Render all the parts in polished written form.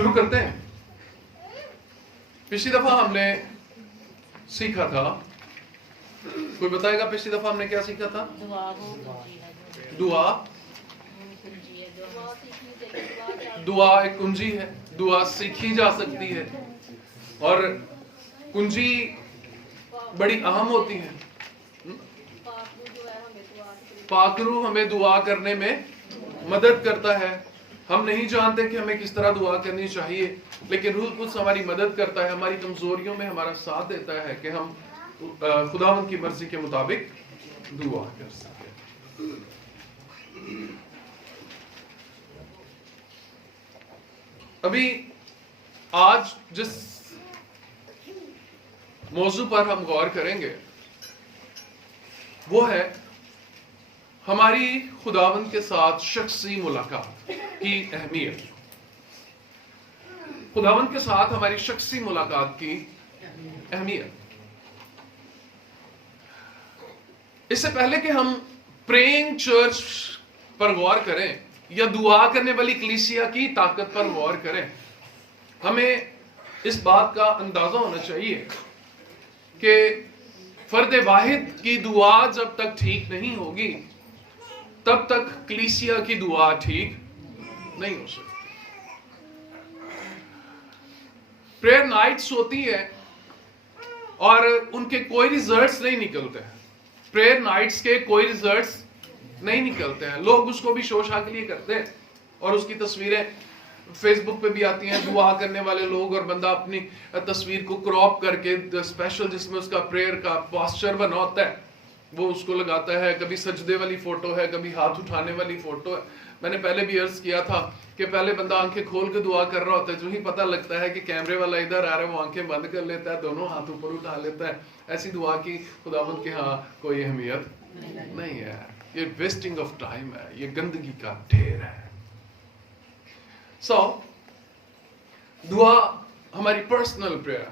शुरू करते हैं। पिछली दफा हमने सीखा था, कोई बताएगा पिछली दफा हमने क्या सीखा था? दुआ एक कुंजी है, दुआ सीखी जा सकती है और कुंजी बड़ी अहम होती है। पाकरू हमें दुआ करने में मदद करता है। हम नहीं जानते कि हमें किस तरह दुआ करनी चाहिए, लेकिन रूह कुछ हमारी मदद करता है, हमारी कमजोरियों में हमारा साथ देता है कि हम खुदावंद की मर्जी के मुताबिक दुआ कर सके। अभी आज जिस मौजू पर हम गौर करेंगे वो है हमारी खुदावंद के साथ शख्सी मुलाकात की अहमियत। खुदावंद के साथ हमारी शख्सी मुलाकात की अहमियत। इससे पहले कि हम प्रेइंग चर्च पर गौर करें या दुआ करने वाली कलीसिया की ताकत पर गौर करें, हमें इस बात का अंदाजा होना चाहिए कि फर्द वाहिद की दुआ जब तक ठीक नहीं होगी तब तक कलीसिया की दुआ ठीक नहीं हो सकती। प्रेयर नाइट्स होती है और उनके कोई रिजल्ट्स नहीं निकलते हैं। प्रेयर नाइट्स के कोई रिजल्ट्स नहीं निकलते हैं। लोग उसको भी शो शा के लिए करते हैं और उसकी तस्वीरें फेसबुक पे भी आती हैं, दुआ करने वाले लोग, और बंदा अपनी तस्वीर को क्रॉप करके स्पेशल जिसमें उसका प्रेयर का पोस्चर बना होता है वो उसको लगाता है। कभी सजदे वाली फोटो है, कभी हाथ उठाने वाली फोटो है। मैंने पहले भी अर्ज किया था कि पहले बंदा आंखें खोल के दुआ कर रहा होता है, जो ही पता लगता है कि कैमरे वाला इधर आ रहा है वो आंखें बंद कर लेता है, दोनों हाथ ऊपर उठा लेता है। ऐसी दुआ की खुदावंद के यहाँ कोई अहमियत नहीं है। ये वेस्टिंग ऑफ टाइम है, ये गंदगी का ढेर है। दुआ हमारी पर्सनल प्रेयर,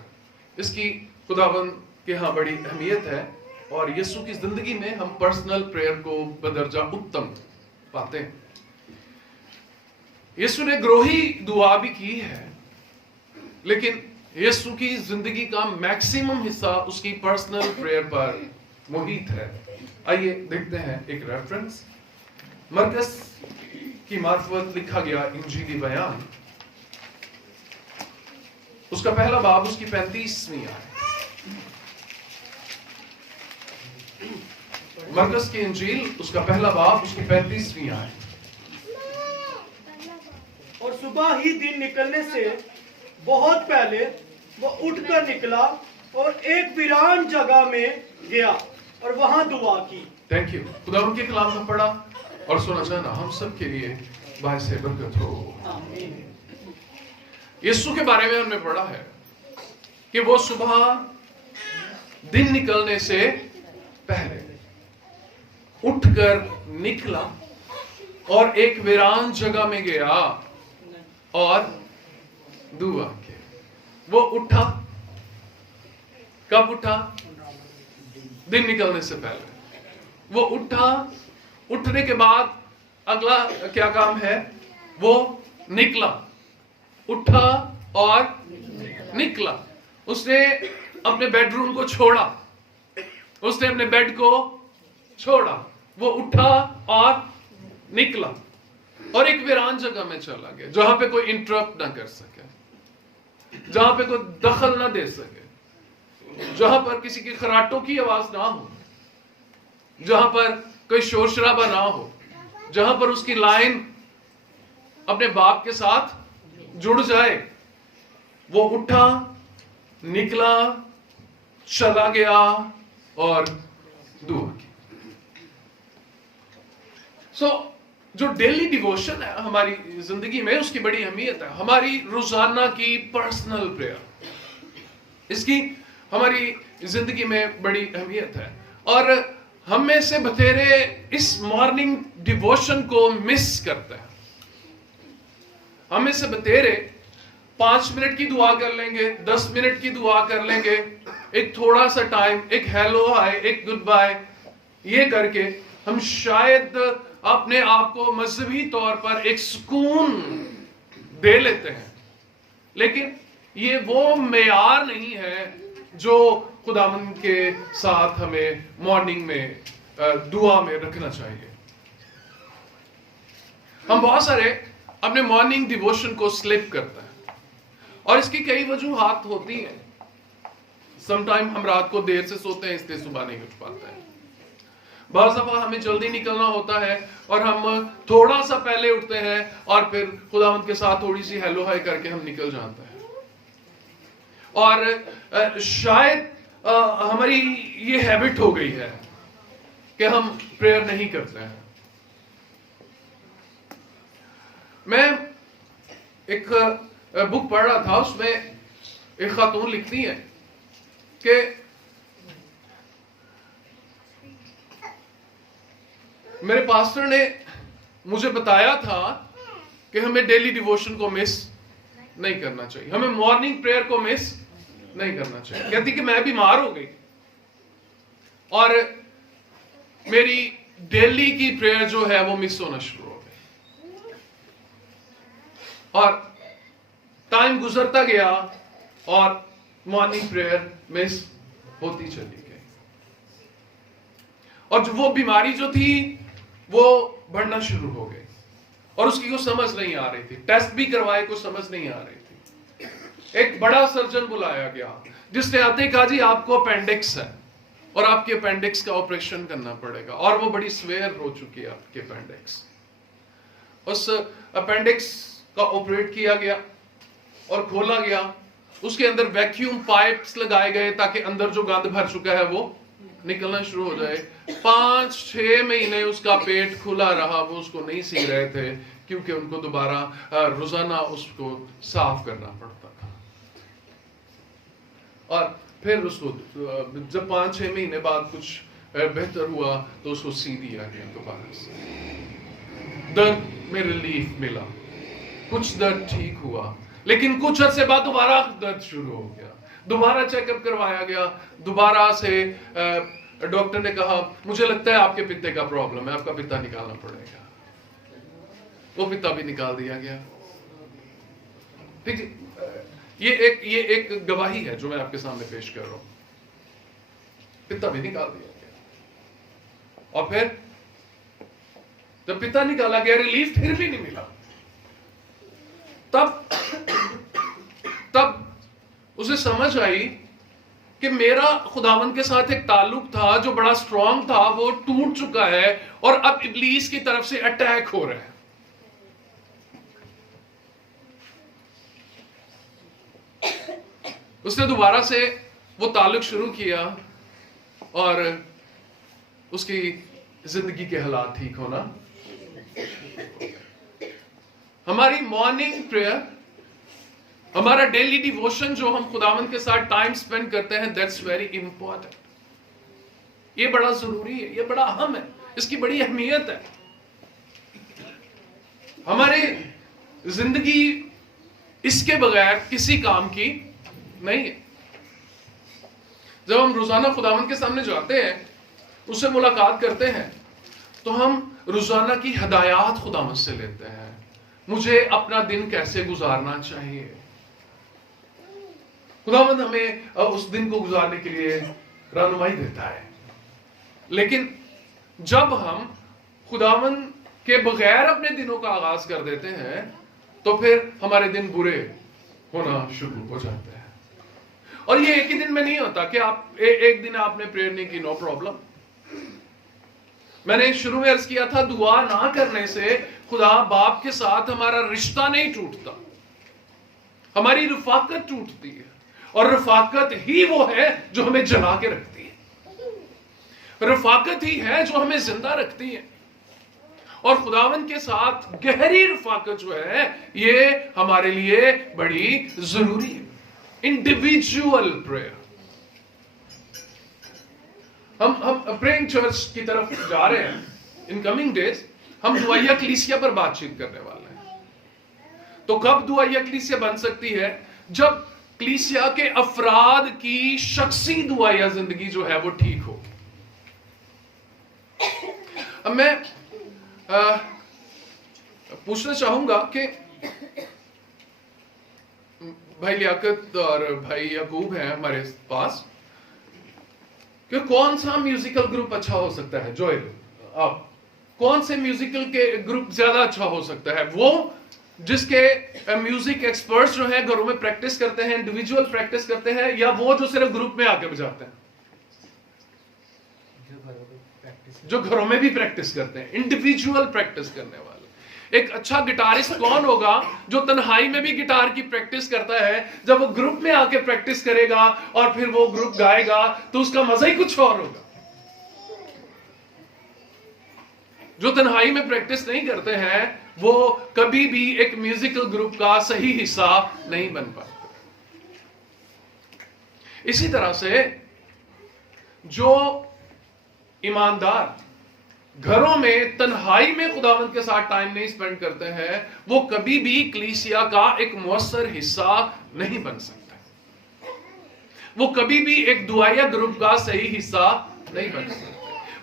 इसकी खुदावंद के यहाँ बड़ी अहमियत है और यीशु की जिंदगी में हम पर्सनल प्रेयर को बदर्जा उत्तम पाते हैं। यीशु ने ग्रोही दुआ भी की है, लेकिन यीशु की जिंदगी का मैक्सिमम हिस्सा उसकी पर्सनल प्रेयर पर मोहित है। आइए देखते हैं एक रेफरेंस। मरकस की मार्फत लिखा गया इंजीली बयान, उसका पहला बाब, उसकी 35वीं आयत। मरकस की इंजील उसका पहला बाब, उसकी 35वीं आयत। और सुबह ही दिन निकलने से बहुत पहले वो उठकर निकला और एक वीरान जगह में गया और वहां दुआ की। Thank you. खुदा उनके कलाम में पढ़ा और सुना जाना हम सब के लिए बायसे बरकत हो। यीशु के बारे में हमने पढ़ा है कि वो सुबह दिन निकलने से पहले उठकर निकला और एक वीरान जगह में गया और दुआ की। वो उठा, कब उठा? दिन निकलने से पहले वो उठा। उठने के बाद अगला क्या काम है? वो निकला। उठा और निकला। उसने अपने बेडरूम को छोड़ा, उसने अपने बेड को छोड़ा। वो उठा और निकला और एक वीरान जगह में चला गया जहां पे कोई इंटरप्ट ना कर सके, जहां पे कोई दखल ना दे सके, जहां पर किसी की खराटों की आवाज ना हो, जहां पर कोई शोर शराबा ना हो, जहां पर उसकी लाइन अपने बाप के साथ जुड़ जाए। वो उठा, निकला, चला गया और दुआ की। जो डेली डिवोशन है हमारी जिंदगी में, उसकी बड़ी अहमियत है। हमारी रोजाना की पर्सनल प्रेयर, इसकी हमारी जिंदगी में बड़ी अहमियत है। और हम में से बतेरे इस मॉर्निंग डिवोशन को मिस करते हैं। हम में से बतेरे 5 मिनट की दुआ कर लेंगे, 10 मिनट की दुआ कर लेंगे, एक थोड़ा सा टाइम, एक हेलो हाय, एक गुड बाय, ये करके हम शायद अपने आप को मजहबी तौर पर एक सुकून दे लेते हैं। लेकिन ये वो मेयार नहीं है जो खुदावंद के साथ हमें मॉर्निंग में दुआ में रखना चाहिए। हम बहुत सारे अपने मॉर्निंग डिवोशन को स्लिप करते हैं और इसकी कई वजूहात होती हैं। समटाइम हम रात को देर से सोते हैं, इसलिए सुबह नहीं उठ पाते हैं। बहुत दफा हमें जल्दी निकलना होता है और हम थोड़ा सा पहले उठते हैं और फिर खुदावंद के साथ थोड़ी सी हेलो हाय करके हम निकल जाते हैं। और शायद हमारी ये हैबिट हो गई है कि हम प्रेयर नहीं करते हैं। मैं एक बुक पढ़ रहा था, उसमें एक खातून लिखती है कि मेरे पास्टर ने मुझे बताया था कि हमें डेली डिवोशन को मिस नहीं करना चाहिए, हमें मॉर्निंग प्रेयर को मिस नहीं करना चाहिए। कहती कि मैं बीमार हो गई और मेरी डेली की प्रेयर जो है वो मिस होना शुरू हो गई और टाइम गुजरता गया और मॉर्निंग प्रेयर मिस होती चली गई और जो वो बीमारी जो थी वो बढ़ना शुरू हो गई और उसकी कुछ समझ नहीं आ रही थी। टेस्ट भी करवाए, कुछ समझ नहीं आ रही थी। एक बड़ा सर्जन बुलाया गया जिसने आते ही कहा जी आपको अपेंडिक्स है और आपके अपेंडिक्स का ऑपरेशन करना पड़ेगा और वो बड़ी स्वेयर हो चुकी है आपके अपेंडिक्स। उस अपेंडिक्स का ऑपरेट किया गया और खोला गया, उसके अंदर वैक्यूम पाइप्स लगाए गए ताकि अंदर जो गंद भर चुका है वो निकलना शुरू हो जाए। 5-6 महीने उसका पेट खुला रहा, वो उसको नहीं सी रहे थे क्योंकि उनको दोबारा रोजाना उसको साफ करना पड़ता था। और फिर उसको जब 5-6 महीने बाद कुछ बेहतर हुआ तो उसको सी दिया गया दोबारा से। दर्द में रिलीफ मिला, कुछ दर्द ठीक हुआ, लेकिन कुछ अरसे बाद दोबारा दर्द शुरू हो गया। दोबारा चेकअप करवाया गया, दोबारा से डॉक्टर ने कहा मुझे लगता है आपके पित्ते का प्रॉब्लम है, आपका पित्ता निकालना पड़ेगा। वो पित्ता भी निकाल दिया गया। ठीक है, ये एक गवाही है जो मैं आपके सामने पेश कर रहा हूं। पित्ता भी निकाल दिया गया और फिर जब पित्ता निकाला गया, रिलीफ फिर भी नहीं मिला। तब उसे समझ आई कि मेरा खुदावंद के साथ एक ताल्लुक था जो बड़ा स्ट्रांग था, वो टूट चुका है और अब इब्लीस की तरफ से अटैक हो रहा है। उसने दोबारा से वो ताल्लुक शुरू किया और उसकी जिंदगी के हालात ठीक होना। हमारी मॉर्निंग प्रेयर, हमारा डेली डिवोशन जो हम खुदावंद के साथ टाइम स्पेंड करते हैं, दैट्स वेरी इंपॉर्टेंट। ये बड़ा जरूरी है, ये बड़ा अहम है, इसकी बड़ी अहमियत है। हमारी जिंदगी इसके बगैर किसी काम की नहीं है। जब हम रोजाना खुदावंद के सामने जाते हैं, उससे मुलाकात करते हैं, तो हम रोजाना की हदायत खुदावंद से लेते हैं। मुझे अपना दिन कैसे गुजारना चाहिए, खुदावंद हमें उस दिन को गुजारने के लिए रहनुमाई देता है। लेकिन जब हम खुदावंद के बगैर अपने दिनों का आगाज कर देते हैं तो फिर हमारे दिन बुरे होना शुरू हो जाते हैं। और ये एक ही दिन में नहीं होता कि आप एक दिन आपने प्रेयर नहीं की, नो प्रॉब्लम। मैंने शुरू में अर्ज किया था, दुआ ना करने से खुदा बाप के साथ हमारा रिश्ता नहीं टूटता, हमारी रफाकत टूटती है। और रफाकत ही वो है जो हमें जला के रखती है, रफाकत ही है जो हमें जिंदा रखती है। और खुदावंद के साथ गहरी रफाकत जो है ये हमारे लिए बड़ी जरूरी है। इंडिविजुअल प्रेयर, हम प्रेइंग चर्च की तरफ जा रहे हैं। इन कमिंग डेज हम दुआया कलीसिया पर बातचीत करने वाले हैं। तो कब दुआया कलीसिया बन सकती है? जब कलीसिया के अफराद की शख्सी दुआया जिंदगी जो है वो ठीक हो। अब मैं पूछना चाहूंगा कि भाई लियाकत और भाई याकूब हैं हमारे पास कि कौन सा म्यूजिकल ग्रुप अच्छा हो सकता है। जोएल, आप कौन से म्यूजिकल के ग्रुप ज्यादा अच्छा हो सकता है? वो जिसके म्यूजिक एक्सपर्ट्स जो हैं घरों में प्रैक्टिस करते हैं, इंडिविजुअल प्रैक्टिस करते हैं, या वो जो सिर्फ ग्रुप में आके बजाते हैं? जो घरों में भी प्रैक्टिस करते हैं, इंडिविजुअल प्रैक्टिस करने वाले। एक अच्छा गिटारिस्ट कौन होगा? जो तन्हाई में भी गिटार की प्रैक्टिस करता है। जब वो ग्रुप में आके प्रैक्टिस करेगा और फिर वो ग्रुप गाएगा तो उसका मजा ही कुछ और होगा। जो तन्हाई में प्रैक्टिस नहीं करते हैं वो कभी भी एक म्यूजिकल ग्रुप का सही हिस्सा नहीं बन पाते। इसी तरह से जो ईमानदार घरों में तन्हाई में खुदावंद के साथ टाइम नहीं स्पेंड करते हैं वो कभी भी कलीसिया का एक मुअस्सर हिस्सा नहीं बन सकते। वो कभी भी एक दुआया ग्रुप का सही हिस्सा नहीं बन सकते।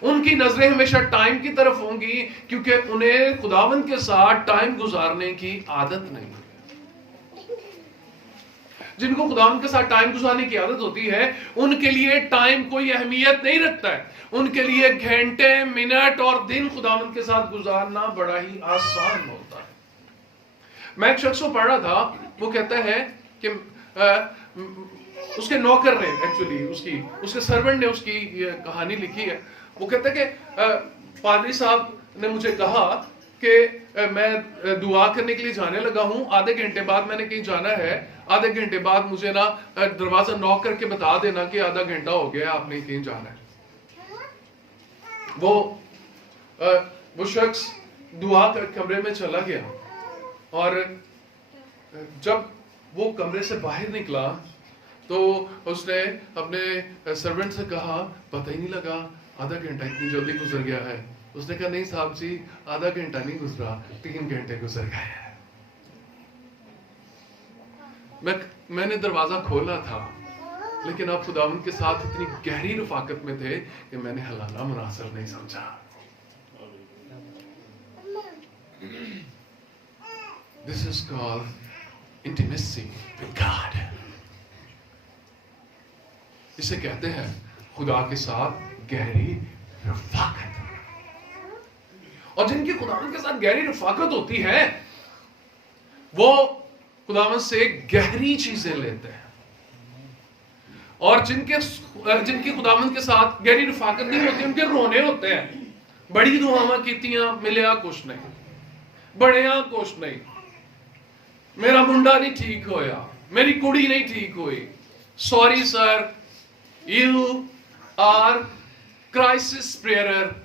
उनकी नजरें हमेशा टाइम की तरफ होंगी क्योंकि उन्हें खुदावंद के साथ टाइम गुजारने की आदत नहीं है। जिनको खुदावंद के साथ टाइम गुजारने की आदत होती है उनके लिए टाइम कोई अहमियत नहीं रखता है। उनके लिए घंटे, मिनट और दिन खुदावंद के साथ गुजारना बड़ा ही आसान होता है। मैं एक शख्स को पढ़ रहा था, वो कहता है कि उसके नौकर ने एक्चुअली उसके सर्वेंट ने उसकी ये कहानी लिखी है। वो कहता है कि पादरी साहब ने मुझे कहा कि मैं दुआ करने के लिए जाने लगा हूं, आधे घंटे बाद मैंने कहीं जाना है, आधे घंटे बाद मुझे ना दरवाजा नॉक करके बता देना कि आधा घंटा हो गया, आपने कहीं जाना है। वो शख्स दुआ कर कमरे में चला गया और जब वो कमरे से बाहर निकला तो उसने अपने सर्वेंट से कहा, पता ही नहीं लगा आधा घंटा इतनी जल्दी गुजर गया है। उसने कहा, नहीं साहब जी, आधा घंटा नहीं गुजरा, 3 घंटे गुजर गए हैं। मैंने दरवाजा खोला था लेकिन आप खुदावंद के साथ इतनी गहरी रफाकत में थे कि मैंने हलाला मुनासिब नहीं समझा। This is called intimacy with God. इसे कहते हैं खुदा के साथ गहरी रफाकत। और जिनकी खुदावंद के साथ गहरी रफाकत होती है वो खुदावंद से गहरी चीजें लेते हैं। और जिनकी खुदावंद के साथ गहरी रफाकत नहीं होती उनके रोने होते हैं। बड़ी दुआवां कीतियां, मिलया कुछ नहीं, बढ़िया कुछ नहीं, मेरा मुंडा नहीं ठीक होया, मेरी कुड़ी नहीं ठीक हुई, sorry sir, you are crisis prayer.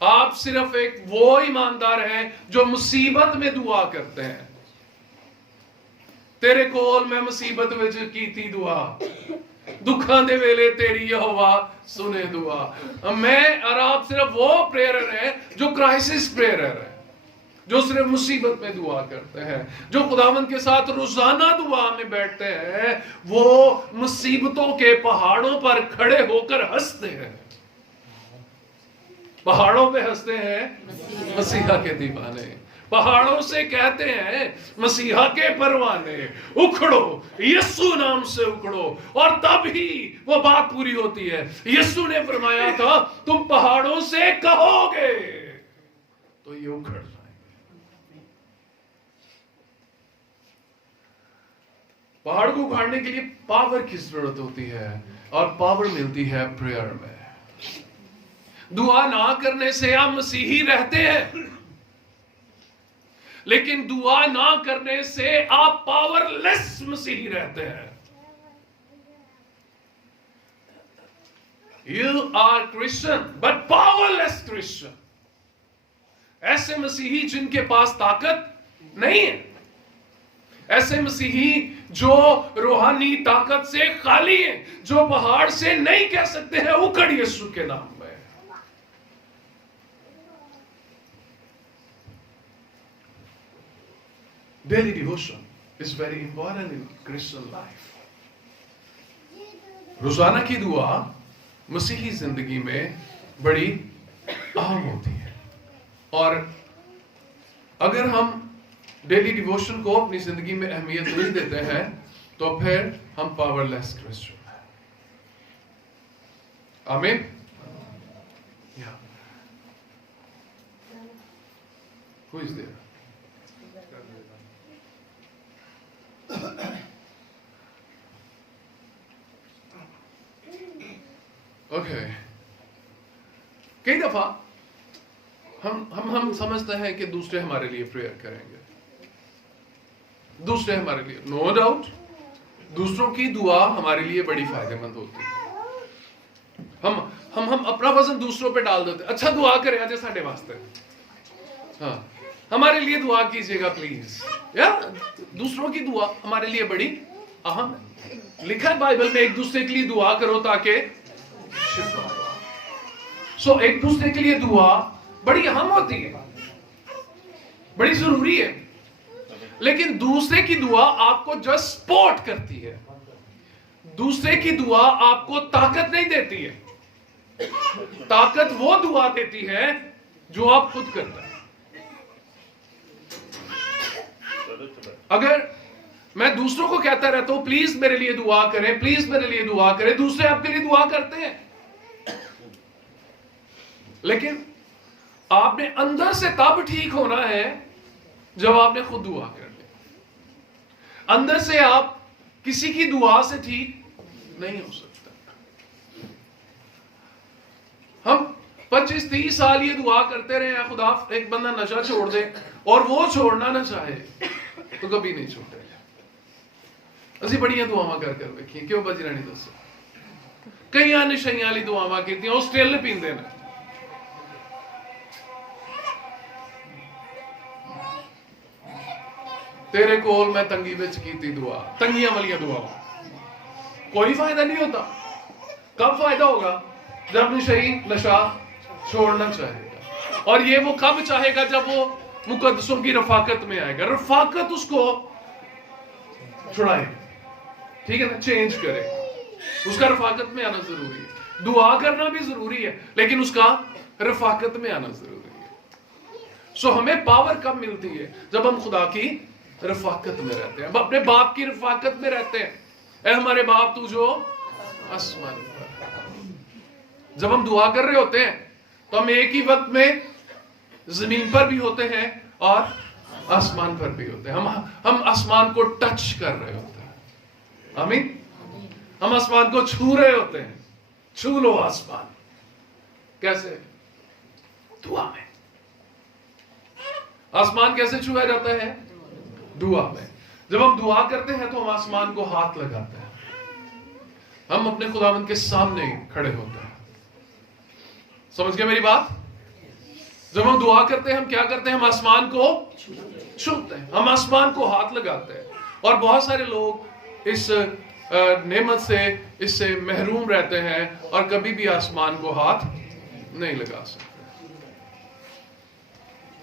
आप सिर्फ एक वो ईमानदार हैं जो मुसीबत में दुआ करते हैं। तेरे कोल मैं मुसीबत विच कीती दुआ, दुखां दे वेले तेरी यहोवा सुने दुआ। मैं और आप सिर्फ वो प्रेयर है जो क्राइसिस प्रेयर है, जो सिर्फ मुसीबत में दुआ करते हैं, जो खुदावंद के साथ रोजाना दुआ में बैठते हैं। वो मुसीबतों के पहाड़ों पर खड़े होकर हंसते हैं। पहाड़ों पे हंसते हैं मसीहा के दीवाने, पहाड़ों से कहते हैं मसीहा के परवाने, उखड़ो, यीशु नाम से उखड़ो। और तब ही वो बात पूरी होती है। यीशु ने फरमाया था, तुम पहाड़ों से कहोगे तो ये उखड़ जाएंगे। पहाड़ को उखाड़ने के लिए पावर की जरूरत होती है और पावर मिलती है प्रेयर में। दुआ ना करने से आप मसीही रहते हैं, लेकिन दुआ ना करने से आप पावरलेस मसीही रहते हैं। You are Christian but powerless Christian. ऐसे मसीही जिनके पास ताकत नहीं है, ऐसे मसीही जो रूहानी ताकत से खाली है, जो पहाड़ से नहीं कह सकते हैं उखड़ यीशु के नाम में। Daily devotion is very important in Christian life. रोजाना की दुआ मसीही जिंदगी में बड़ी अहम होती है। और अगर हम डेली डिवोशन को अपनी जिंदगी में अहमियत नहीं देते हैं तो फिर हम पावरलेस क्रिश्चियन हैं। आमीन। Who is there? Okay. कई दफा हम समझते हैं कि दूसरे हमारे लिए प्रेयर करेंगे, दूसरे हमारे लिए, नो डाउट दूसरों की दुआ हमारे लिए बड़ी फायदेमंद होती है। हम अपना वजन दूसरों पे डाल देते, अच्छा दुआ करें आज साढ़े वास्ते, हाँ हमारे लिए दुआ कीजिएगा प्लीज। यार दूसरों की दुआ हमारे लिए बड़ी अहम है। लिखा है बाइबल में एक दूसरे के लिए दुआ करो ताकि शिफा। सो एक दूसरे के लिए दुआ बड़ी अहम होती है, बड़ी जरूरी है। लेकिन दूसरे की दुआ आपको जस्ट सपोर्ट करती है, दूसरे की दुआ आपको ताकत नहीं देती है। ताकत वो दुआ देती है जो आप खुद करते हैं। अगर मैं दूसरों को कहता रहता हूं प्लीज मेरे लिए दुआ करें, प्लीज मेरे लिए दुआ करें, दूसरे आपके लिए दुआ करते हैं, लेकिन आपने अंदर से तब ठीक होना है जब आपने खुद दुआ कर ली। अंदर से आप किसी की दुआ से ठीक नहीं हो सकता। हम 25-30 साल ये दुआ करते रहे, खुदा एक बंदा नशा छोड़ दे, और वो छोड़ना ना चाहे तो कभी नहीं छोड़ेगा। ਅਸੀਂ ਬੜੀਆਂ ਦੁਆਵਾਂ ਕਰ ਵੇਖੀਆਂ, ਕਿਉਂ ਬਜਰਾ ਨਹੀਂ ਦੱਸੋ। ਕਈਆਂ ਨਸ਼ਈਆਂ ਵਾਲੀ ਦੁਆਵਾਂ ਕੀਤੀਆਂ, ਉਹ ਸਟਿਲ ਪੀਂਦੇ ਨੇ। तेरे कोल मैं तंगी विच कीती दुआ, तंगियां वाली दुआ, कोई फायदा नहीं होता। कब फायदा होगा? जब नशई नशा छोड़ना चाहेगा। और ये वो कब चाहेगा? जब वो मुकद्दसों की रफाकत में आएगा, रफाकत उसको छुड़ाए, ठीक है ना, चेंज करे। उसका रफाकत में आना जरूरी है। दुआ करना भी जरूरी है, लेकिन उसका रफाकत में आना जरूरी है। सो हमें पावर कब मिलती है? जब हम खुदा की रफाकत में रहते हैं, हम अपने बाप की रफाकत में रहते हैं। ऐ हमारे बाप तू जो आसमान पर। जब हम दुआ कर रहे होते हैं तो हम एक ही वक्त में जमीन पर भी होते हैं और आसमान पर भी होते हैं। हम आसमान को टच कर रहे होते हैं। आमीन। हम आसमान को छू रहे होते हैं। छू लो आसमान। कैसे? दुआ में। आसमान कैसे छुआ जाता है? दुआ में। जब हम दुआ करते हैं तो हम आसमान को हाथ लगाते हैं, हम अपने खुदावंद के सामने खड़े होते हैं। समझ गए मेरी बात? जब हम दुआ करते हैं हम क्या करते हैं? हम आसमान को छूते हैं, हम आसमान को हाथ लगाते हैं। और बहुत सारे लोग इस नेमत से, इससे महरूम रहते हैं और कभी भी आसमान को हाथ नहीं लगा सकते।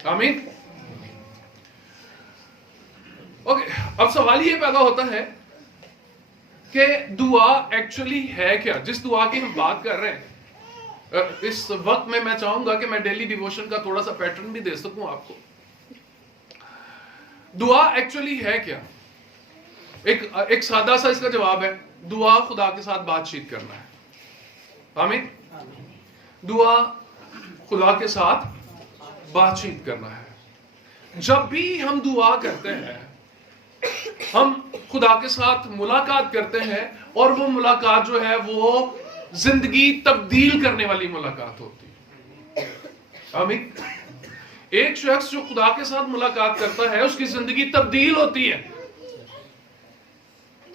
आमीन। ओके, अब सवाल ये पैदा होता है कि दुआ एक्चुअली है क्या? जिस दुआ की हम बात कर रहे हैं इस वक्त में, मैं चाहूंगा कि मैं डेली डिवोशन का थोड़ा सा पैटर्न भी दे सकूं आपको। दुआ एक्चुअली है क्या? एक सादा सा इसका जवाब है, दुआ खुदा के साथ बातचीत करना है। आमीन। दुआ खुदा के साथ बातचीत करना है। जब भी हम दुआ करते हैं हम खुदा के साथ मुलाकात करते हैं, और वो मुलाकात जो है वो जिंदगी तब्दील करने वाली मुलाकात होती है। आमीन। एक शख्स जो खुदा के साथ मुलाकात करता है उसकी जिंदगी तब्दील होती है।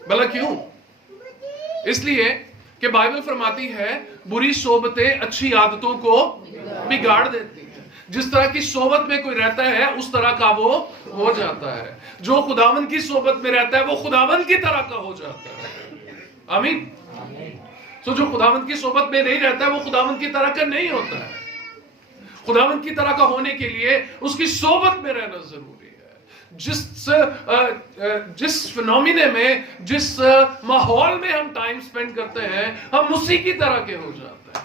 भला क्यों? इसलिए कि बाइबल फरमाती है बुरी सोबतें अच्छी आदतों को बिगाड़ देती है। जिस तरह की सोबत में कोई रहता है उस तरह का वो हो जाता है। जो खुदावंद की सोबत में रहता है वो खुदावंद की तरह का हो जाता है। आमीन। तो जो खुदावंद की सोबत में नहीं रहता है वो खुदावंद की तरह का नहीं होता है। खुदावंद की तरह का होने के लिए उसकी सोबत में रहना जरूरी है। जिस फिनोमिने में, जिस माहौल में हम टाइम स्पेंड करते हैं हम उसी की तरह के हो जाते हैं।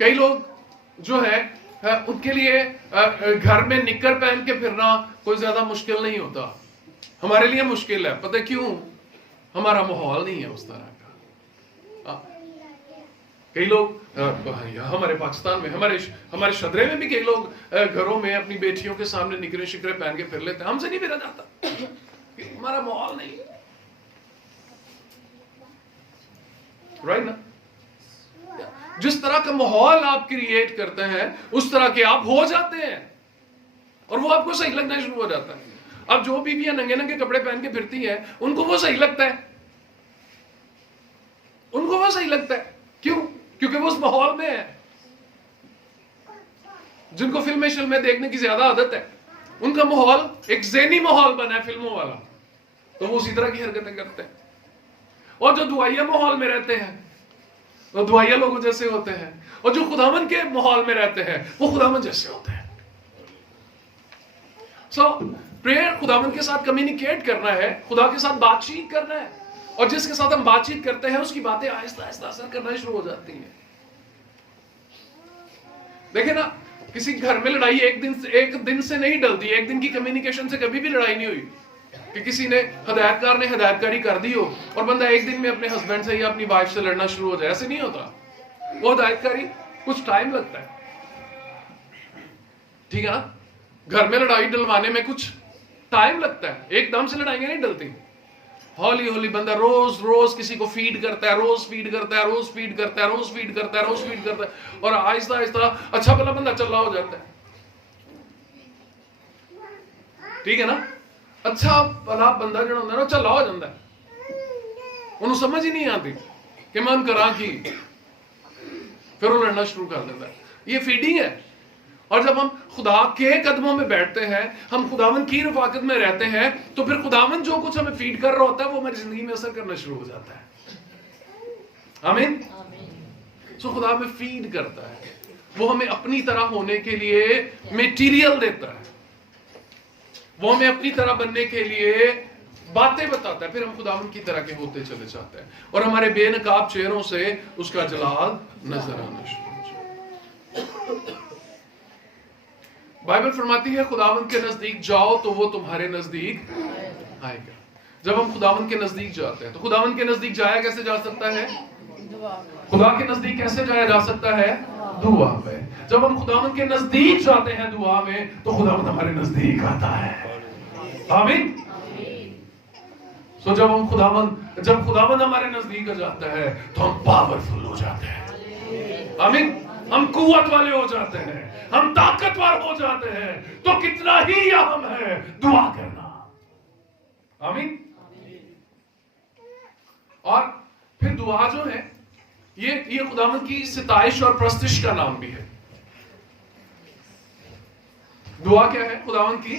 कई लोग जो है उनके लिए घर में निक्कर पहन के फिरना कोई ज्यादा मुश्किल नहीं होता। हमारे लिए मुश्किल है। पता है क्यों? हमारा माहौल नहीं है उस तरह का। कई लोग हमारे पाकिस्तान में, हमारे शदरे में भी कई लोग घरों में अपनी बेटियों के सामने निकरे शिकरे पहन के फिर लेते हैं। हमसे नहीं फिरा जाता, हमारा माहौल नहीं, राइट ना? जिस तरह का माहौल आप क्रिएट करते हैं उस तरह के आप हो जाते हैं, और वो आपको सही लगना शुरू हो जाता है। अब जो बीबियां नंगे नंगे कपड़े पहन के फिरती हैं, उनको वो सही लगता है, उनको वो सही लगता है। क्यों? क्योंकि वो उस माहौल में है। जिनको फिल्में देखने की ज्यादा आदत है, उनका माहौल एक ज़हनी माहौल बना है फिल्मों वाला, तो वो उसी तरह की हरकतें करते हैं। और जो दुआया माहौल में रहते हैं वो दुआया लोगों जैसे होते हैं, और जो खुदावन के माहौल में रहते हैं वो खुदावन जैसे होते हैं। सो प्रेयर खुदावन के साथ कम्युनिकेट करना है, खुदा के साथ बातचीत करना है, और जिसके साथ हम बातचीत करते हैं उसकी बातें आहिस्ता आहिस्ता असर करना शुरू हो जाती हैं। देखे ना, किसी घर में लड़ाई एक दिन से नहीं डलती। एक दिन की कम्युनिकेशन से कभी भी लड़ाई नहीं हुई कि किसी ने हदायतकार ने हदायतकारी कर दी हो और बंदा एक दिन में अपने हस्बैंड से या अपनी वाइफ से लड़ना शुरू हो जाए। ऐसे नहीं होता। वो हदायतकारी कुछ टाइम लगता है, ठीक है ना? घर में लड़ाई डलवाने में कुछ टाइम लगता है, एकदम से लड़ाइयां नहीं डलती। हौली हौली बंदा रोज रोज किसी को फीड करता है, रोज फीड करता है, रोज फीड करता है, रोज फीड करता है, रोज फीड करता है, और आहिस्ता आहिस्ता अच्छा भला बंदा चला हो जाता है, ठीक है ना? अच्छा भला बंदा जो होता है ना चला हो जाता है। उन्हें समझ ही नहीं आती कि मन करा की, फिर वो लड़ना शुरू कर देता है। ये फीडिंग है। और जब हम खुदा के कदमों में बैठते हैं, हम खुदावन की रफाकत में रहते हैं, तो फिर खुदावन जो कुछ हमें फीड कर रहा होता है वो हमारी जिंदगी में असर करना शुरू हो जाता है। आमीन। सो खुदा हमें फीड करता है, वो हमें अपनी तरह होने के लिए मटेरियल देता है, वो हमें अपनी तरह बनने के लिए बातें बताता है, फिर हम खुदावन की तरह के होते चले जाते हैं, और हमारे बेनकाब चेहरों से उसका जलाल नजर आना शुरू हो जाता है। बाइबल फरमाती है खुदावन के नजदीक जाओ तो वो तुम्हारे नजदीक आएगा। जब हम खुदावन के नजदीक जाते हैं, तो खुदावन के नजदीक जाया कैसे जा सकता है? खुदा के नजदीक कैसे जाया जा सकता है? दुआ में। जब हम खुदावन के नजदीक जाते हैं दुआ में, तो खुदावन हमारे नजदीक आता है। आमीन। सो जब खुदावन हमारे नजदीक आ जाता है तो हम पावरफुल हो जाते हैं। आमीन। हम कुव्वत वाले हो जाते हैं, हम ताकतवर हो जाते हैं। तो कितना ही अहम है दुआ करना। आमीन। और फिर दुआ जो है ये खुदावंद की सिताइश और प्रस्तिश का नाम भी है। दुआ क्या है? खुदावंद की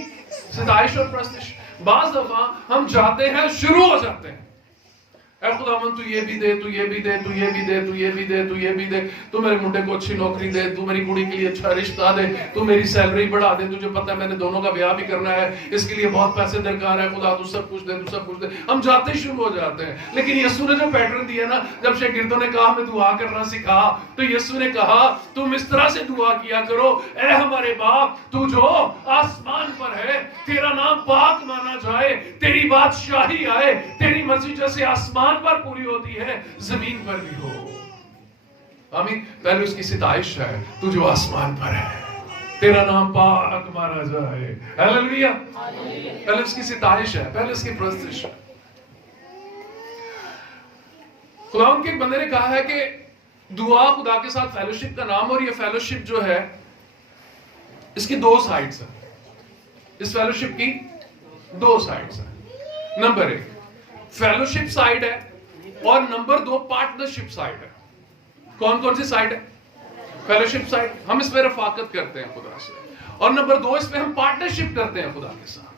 सिताइश और प्रस्तिश। बाज दफा हम जाते हैं, शुरू हो जाते हैं, ऐ खुदावंद तू ये भी दे, तू ये भी दे, तू ये भी दे, तू ये भी दे, तू ये भी दे, तू मेरे मुंडे को अच्छी नौकरी दे, तू मेरी कुड़ी के लिए अच्छा रिश्ता दे, तू मेरी सैलरी बढ़ा दे, तुझे पता है मैंने दोनों का ब्याह भी करना है, इसके लिए बहुत पैसे दरकार है, खुदा तू सब कुछ दे, तू सब कुछ दे। हम जाते ही शुरू हो जाते हैं। लेकिन यीशु ने जो पैटर्न दिया ना, जब शागिर्दों ने कहा हमें दुआ करना सिखा, तो यीशु ने कहा तुम इस तरह से दुआ किया करो, ऐ हमारे बाप तू जो आसमान पर है, तेरा नाम पाक माना जाए, तेरी बादशाही आए, तेरी मर्जी जैसे आसमान पर पूरी होती है जमीन पर भी हो। आमीन। पहले उसकी सिताइश है, तू जो आसमान पर है, तेरा नाम पाक माना जाए। हालेलुया। पहले उसकी सिताइश है, पहले उसकी प्रस्तिश है। खुदावंद के एक बंदे ने कहा है कि दुआ खुदा के साथ फेलोशिप का नाम, और ये फेलोशिप जो है इसकी दो साइड्स है। इस फेलोशिप की दो साइड्स है। नंबर 1 फेलोशिप साइड है, और नंबर 2 पार्टनरशिप साइड है। कौन कौन सी साइड है? फेलोशिप साइड, हम इसमें रफाकत करते हैं खुदा से, और नंबर 2 इसमें हम पार्टनरशिप करते हैं खुदा के साथ।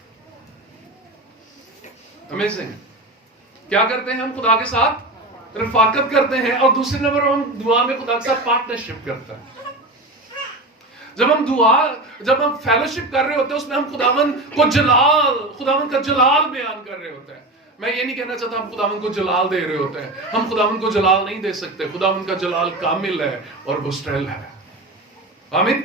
अमेजिंग। क्या करते हैं हम? खुदा के साथ रफाकत करते हैं, और दूसरे नंबर हम दुआ में खुदा के साथ पार्टनरशिप करते हैं। जब हम फेलोशिप कर रहे होते हैं, उसमें हम खुदावन का जलाल बयान कर रहे होते हैं। मैं ये नहीं कहना चाहता हम खुदावन को जलाल दे रहे होते हैं, हम खुदावन को जलाल नहीं दे सकते। खुदावन का जलाल कामिल है और वो स्ट्रेल है। आमीन।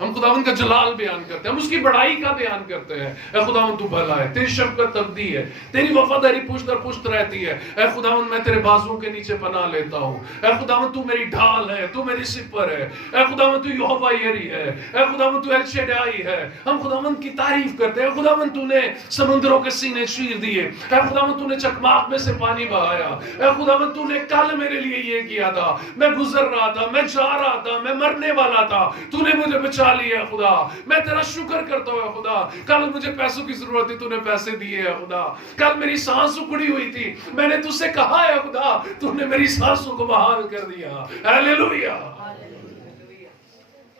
हम खुदावन का जलाल बयान करते हैं, हम उसकी बड़ाई का बयान करते हैं। ऐ खुदावन तू भला है, तेरी शफकत अबदी है, तेरी वफादारी पुश्त दर पुश्त रहती है। ऐ खुदावन मैं तेरे बाजुओं के नीचे पनाह लेता हूँ। ऐ खुदावन तू मेरी ढाल है, तू मेरी सिपर है। ऐ खुदावन तू यहोवा यरी है, ऐ खुदावन तू एल शड्डाई है। हम खुदावन की तारीफ करते हैं। खुदावन तूने समुद्रों के सीने चीर दिए। ऐ खुदावन तूने चकमाक में से पानी बहाया। ऐ खुदावन तूने कल मेरे लिए ये किया था, मैं गुजर रहा था, मैं जा रहा था, मैं मरने वाला था, तूने मुझे बचा लिया खुदा। मैं तेरा शुक्र करता हूँ खुदा। कल मुझे पैसों की जरूरत थी, तूने पैसे दिए है खुदा। कल मेरी सांस उखड़ी हुई थी, मैंने तुझसे कहा है खुदा, तूने मेरी सांसों को बहाल कर दिया। हालेलुया।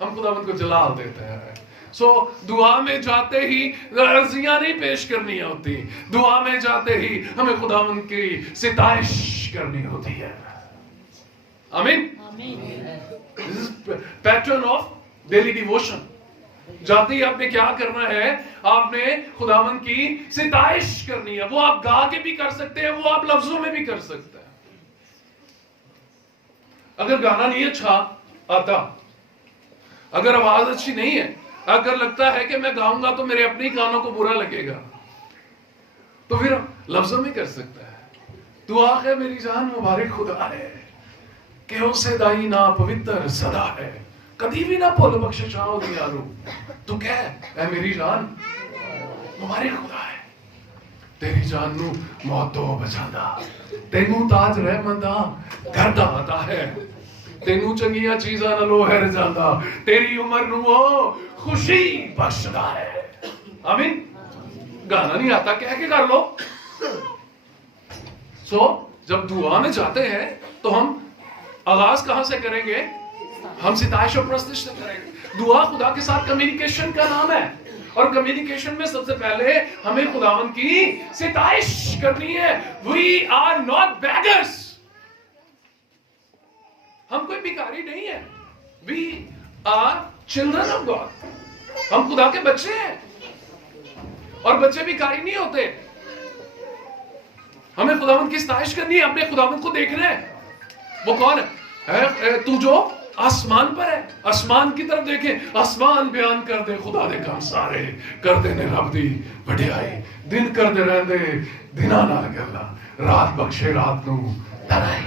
हम खुदावंद को जलाल देते हैं। दुआ में जाते ही अर्जियां नहीं पेश करनी होती, दुआ में जाते ही हमें खुदावंद की सिताइश करनी होती है। आमीन। Pattern of daily devotion. जाते ही आपने क्या करना है, आपने खुदावन की सिताइश करनी है। वो आप गा के भी कर सकते हैं, वो आप लफ्जों में भी कर सकते हैं। अगर गाना नहीं अच्छा आता, अगर आवाज अच्छी नहीं है, अगर लगता है कि मैं गाऊंगा तो मेरे अपने कानों को बुरा लगेगा, तो फिर लफ्जों में कर सकता है। दुआ है मेरी जान मुबारक खुदा है कि उसे दाई ना पवित्र सदा है, कभी भी ना भुल बख्शिश दियारू। तू कह ऐ मेरी जान मुबारक खुदा है, तेरी जान नू मौत तो बचांदा, तेनू ताज रहमत दा घर दा पता है, तेनू चंगियां चीजां नालों हर जांदा, तेरी उम्र नू वो खुशी बख्शदा है। आमीन। गाना नहीं आता, कह के कर लो। जब दुआ में जाते हैं तो हम आगाज कहां से करेंगे? हम सिताइश और प्रस्तुति से करेंगे। दुआ खुदा के साथ कम्युनिकेशन का नाम है, और कम्युनिकेशन में सबसे पहले हमें खुदावन की सिताइश करनी है। We are not beggars. हम कोई भिखारी नहीं है। We are children of God. हम खुदा के बच्चे हैं, और बच्चे भिखारी नहीं होते। हमें खुदावन की सिताइश करनी है, अपने खुदावन को देखना है। वो कौन है? तू जो आसमान पर है, आसमान की तरफ देखे। आसमान बयान कर दे खुदा दे काम सारे, कर दे ने रब दी वडियाई। दिन कर दे रहंदे दिना नाल गल्ला, रात बख्शे रात नू तनाई।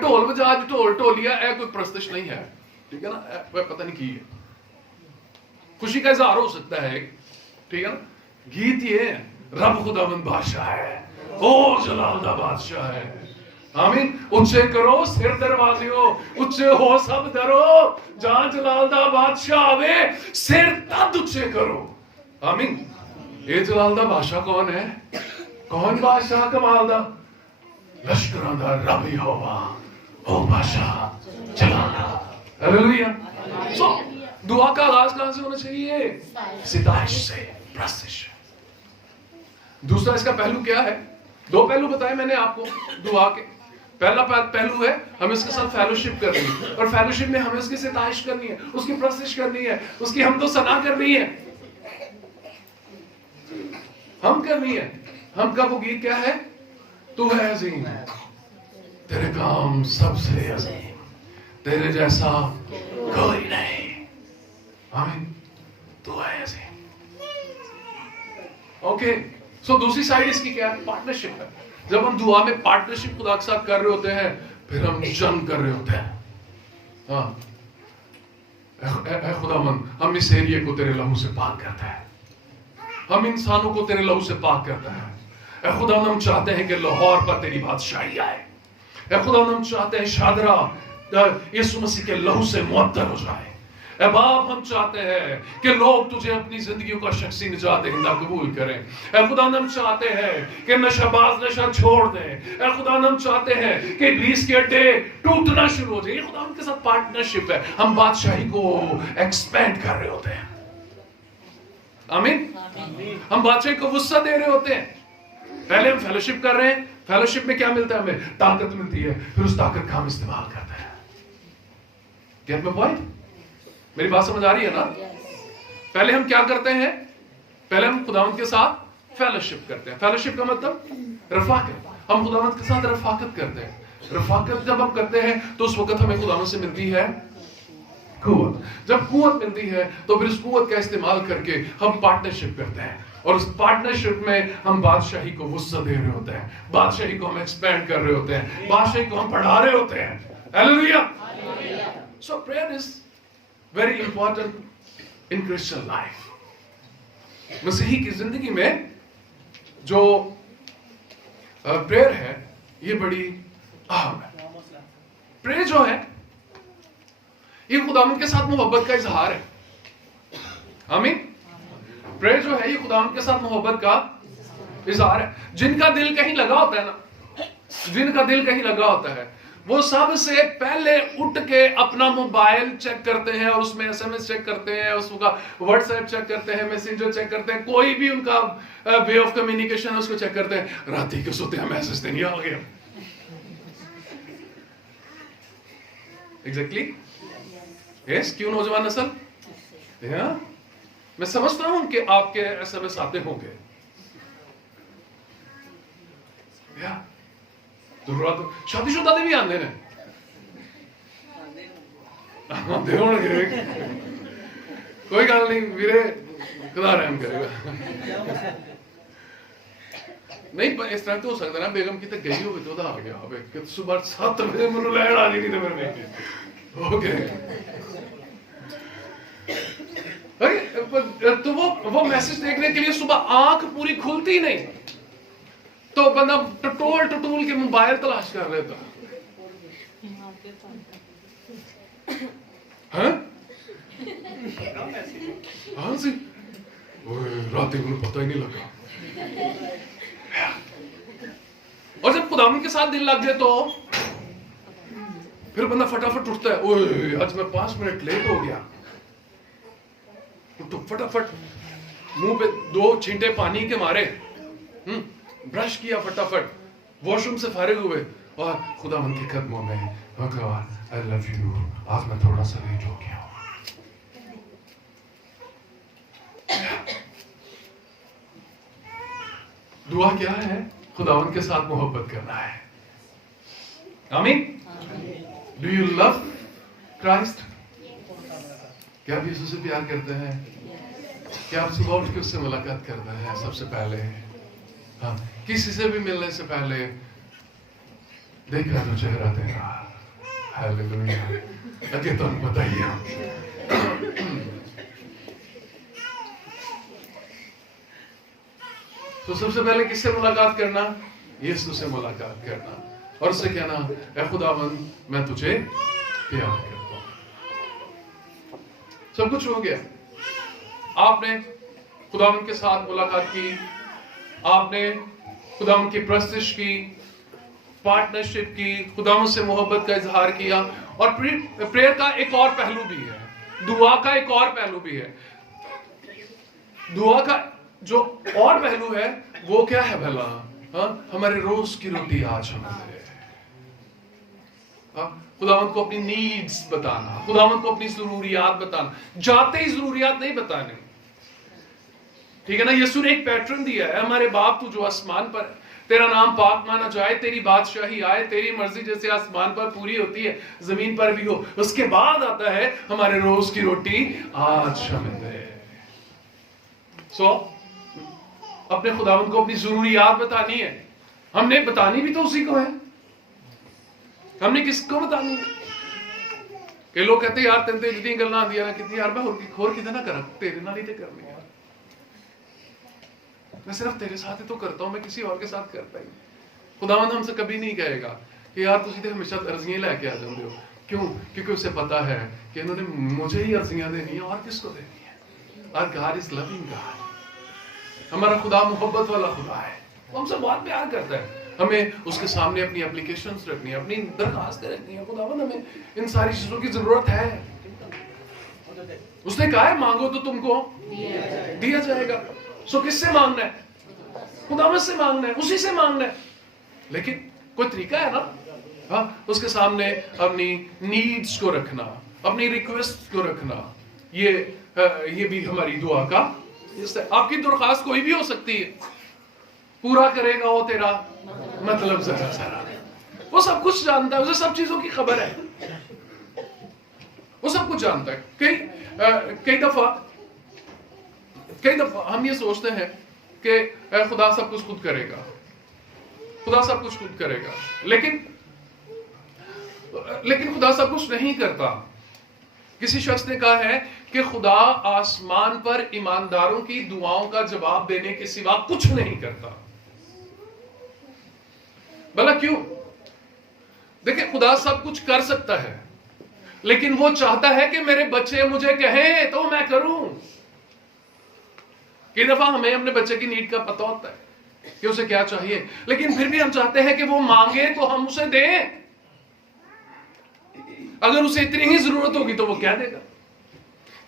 ढोल बजा, ढोल ढोलिया, कोई प्रस्तुति नहीं है, ठीक है ना? पता नहीं की है, खुशी का इजहार हो सकता है, ठीक है ना? गीत ये रब खुदावंद बादशाह है, ओ जलाल दा बादशाह है। आमीन। उच्चे करो सिर दरवाजियों, उच्चे हो सब दरो, जहां जलाल दा बादशाह आवे सिर तद उच्चे करो। आमीन। ये जलाल दा बादशाह कौन है? कौन बादशाह कमाल दा? लश्करां दा रब यहोवा, ओ बादशाह जलाल दा। हालेलुया। दुआ का आगाज कहां से होना चाहिए? सिताइश से, प्रस्तुति। दूसरा इसका पहलू क्या है? दो पहलू बताए मैंने आपको दुआ के। पहला पहलू है हमें उसके साथ फेलोशिप करनी है, और फेलोशिप में हमें उसकी सिताइश करनी है, उसकी प्रस्तुति करनी है, उसकी हमदो सना करनी है। हम करनी है। हम का वो गीत क्या है? तू है अजीम, तेरे काम सबसे अजीम, तेरे जैसा कोई नहीं। आमीन। तू है अजीम। ओके। दूसरी साइड इसकी क्या है? पार्टनरशिप है। जब हम दुआ में पार्टनरशिप खुदा के साथ कर रहे होते हैं, फिर हम जंग कर रहे होते हैं। हाँ, खुदावन हम इस एरिया को तेरे लहू से पाक करता है, हम इंसानों को तेरे लहू से पाक करता है। खुदावन हम चाहते हैं कि लाहौर पर तेरी बादशाही आए। खुदावन हम चाहते हैं शादरा यीशु मसीह के लहू से मुअत्तर हो जाए। बाप हम चाहते हैं कि लोग तुझे अपनी जिंदगियों का शख्सी निजात दहिंदा कबूल करें। खुदा हम चाहते हैं कि नशाबाज नशा छोड़ दें। खुदा हम चाहते हैं कि इब्लीस के अड्डे टूटना शुरू हो जाए। खुदा उनके साथ पार्टनरशिप है। हम बादशाही को एक्सपेंड कर रहे होते हैं। आमीन। हम बादशाही को वुस्सा दे रहे होते हैं। पहले हम फेलोशिप कर रहे हैं। फेलोशिप में क्या मिलता है? हमें ताकत मिलती है, फिर उस ताकत का हम इस्तेमाल करते हैं। Gate my point? मेरी बात समझ आ रही है ना? पहले हम क्या करते हैं? पहले हम खुदावंद के साथ फेलोशिप करते हैं। फेलोशिप का मतलब रफाकत। हम खुदावंद के साथ रफाकत करते हैं। रफाकत जब हम करते हैं तो उस वक्त हमें खुदावंद से मिलती है कुव्वत। जब कुव्वत मिलती है तो फिर उस कुव्वत का इस्तेमाल करके हम पार्टनरशिप करते हैं, और उस पार्टनरशिप में हम बादशाही को वुस्अत दे रहे होते हैं, बादशाही को हम एक्सपेंड कर रहे होते हैं, बादशाही को हम बढ़ा रहे होते हैं। Hallelujah. So prayer is very important in Christian life. मसीही की जिंदगी में जो प्रेयर है ये बड़ी अहम है। प्रेयर जो है ये खुदावंद के साथ मोहब्बत का इजहार है। आमीन। प्रेयर जो है ये खुदावंद के साथ मोहब्बत का इजहार है। जिनका दिल कहीं लगा होता है ना, जिनका दिल कहीं लगा होता है, वो सबसे पहले उठ के अपना मोबाइल चेक करते हैं और उसमें एसएमएस चेक करते हैं, उसका व्हाट्सएप चेक करते हैं, मैसेंजर चेक करते हैं, कोई भी उनका वे ऑफ कम्युनिकेशन है उसको चेक करते हैं। रात के सोते हैं मैसेज तो नहीं आ गया। Exactly yes. क्यों नौजवान नस्ल? मैं समझता हूं कि आपके एसएमएस आते होंगे, शादीशुदा भी आते हैं, कोई गल नहीं वीरे, खुदा रहम करेगा। नहीं पर इस तरह तो हो सकता ना बेगम कितने गई हो तो आ गया होवे कि सुबह 7 बजे मैनू लैण आ जी, नहीं तो मेरे बेटे ओके। तो वो मैसेज देखने के लिए सुबह आंख पूरी खुलती नहीं, तो बंदा टटोल के मोबाइल तलाश कर लेता। हाँ सी रात को पता ही नहीं लगा। और जब खुदावंद के साथ दिल लग जाए तो फिर बंदा फटाफट उठता है, ओए आज मैं 5 मिनट लेट हो गया, तो फटाफट मुंह पे 2 छींटे पानी के मारे, ब्रश किया, फटाफट वॉशरूम से फारिग हुए और खुदावंद के कदमों में आई लव यू, आज मैं थोड़ा सा लेट हो गया। दुआ क्या है? खुदावंद के साथ मोहब्बत करना है। आमीन। Do you love Christ? क्या आप यीशु से प्यार करते हैं? क्या आप सुबह उठ के उससे मुलाकात करते हैं? सबसे पहले हाँ, किसी से भी मिलने से पहले देखा तो चेहरा तेरा। हालेलुया। अगे तो बताइए। तो सबसे पहले किससे मुलाकात करना? यीशु से मुलाकात करना और उससे कहना, ऐ खुदावंद मैं तुझे प्यार करता हूं। सब कुछ हो गया। आपने खुदावंद के साथ मुलाकात की, आपने खुदावंद की परस्तिश की, पार्टनरशिप की, खुदावंद से मोहब्बत का इजहार किया। और प्रेयर का एक और पहलू भी है, दुआ का एक और पहलू भी है। दुआ का जो और पहलू है वो क्या है भला? हमारे रोज की रोटी आज हमें दे। खुदावंद को अपनी नीड्स बताना, खुदावंद को अपनी जरूरियात बताना, जाते ही जरूरियात नहीं बताने, ठीक है ना? यीशु ने एक पैटर्न दिया है, हमारे बाप तू जो आसमान पर, तेरा नाम पाक माना जाए, तेरी बादशाही आए, तेरी मर्जी जैसे आसमान पर पूरी होती है जमीन पर भी हो। उसके बाद आता है हमारे रोज की रोटी आज हमें दे। अपने खुदावंद को अपनी जरूरियात बतानी है। हमने बतानी भी तो उसी को है, हमने किसको बतानी है? कि लोग कहते यार तेन तो इतनी गल्लां आंदियां ना कितनी, यार मैं होर किते ना करा, तेरे नाल ही ते करनी है। मैं सिर्फ तेरे साथ ही तो करता हूं, मैं किसी और के साथ करता ही। खुदावंद हमसे कभी नहीं कहेगा कि यार तुसी ते हमेशा अर्जियां लेके आ जाते हो। क्यों? क्योंकि उसे पता है कि इन्होंने मुझे ही अर्जियां देनी है और किसको देनी है। और गॉड इज लविंग गॉड। हमारा खुदा मोहब्बत वाला खुदा है, वो हमसे बहुत प्यार करता है। हमें उसके सामने अपनी एप्लीकेशंस रखनी है, अपनी दरखास्तें रखनी है। खुदावंद हमें इन सारी चीजों की जरूरत है। उसने कहा है मांगो तो तुमको दिया जाएगा। सो किससे मांगना है? खुदावंद से मांगना है, उसी से मांगना है। लेकिन कोई तरीका है ना? हाँ, उसके सामने अपनी नीड्स को रखना, अपनी रिक्वेस्ट को रखना, ये भी हमारी दुआ का। आपकी दरखास्त कोई भी हो सकती है, पूरा करेगा वो तेरा मतलब जरा जरा। वो सब कुछ जानता है, उसे सब चीजों की खबर है, वो वो सब कुछ जानता है। कई दफा हम ये सोचते हैं कि खुदा सब कुछ खुद करेगा, खुदा सब कुछ खुद करेगा, लेकिन खुदा सब कुछ नहीं करता। किसी शख्स ने कहा है कि खुदा आसमान पर ईमानदारों की दुआओं का जवाब देने के सिवा कुछ नहीं करता। भला क्यों? देखिए, खुदा सब कुछ कर सकता है, लेकिन वो चाहता है कि मेरे बच्चे मुझे कहें तो मैं करूं। कई दफा हमें अपने बच्चे की नीड का पता होता है कि उसे क्या चाहिए, लेकिन फिर भी हम चाहते हैं कि वो मांगे तो हम उसे दें। अगर उसे इतनी ही जरूरत होगी तो वो क्या देगा।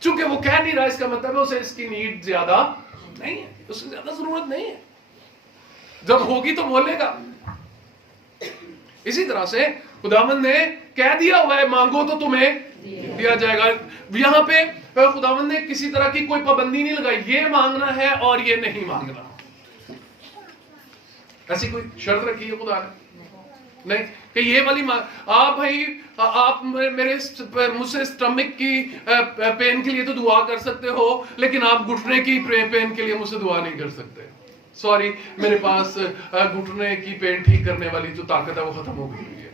चूंकि वो कह नहीं रहा, इसका मतलब है उसे इसकी नीड ज्यादा नहीं है, उसे ज्यादा जरूरत नहीं है। जब होगी तो बोलेगा। इसी तरह से खुदावंद ने कह दिया हुआ है, मांगो तो तुम्हें दिया जाएगा। यहां पे खुदावंद ने किसी तरह की कोई पाबंदी नहीं लगाई, ये मांगना है और ये नहीं मांगना। ऐसी कोई शर्त रखी है खुदा ने? नहीं कि ये वाली आप भाई आप मुझसे स्टमक की पेन के लिए तो दुआ कर सकते हो, लेकिन आप घुटने की पेन के लिए मुझसे दुआ नहीं कर सकते। सॉरी, मेरे पास घुटने की पेन ठीक करने वाली जो ताकत है वो खत्म हो गई है।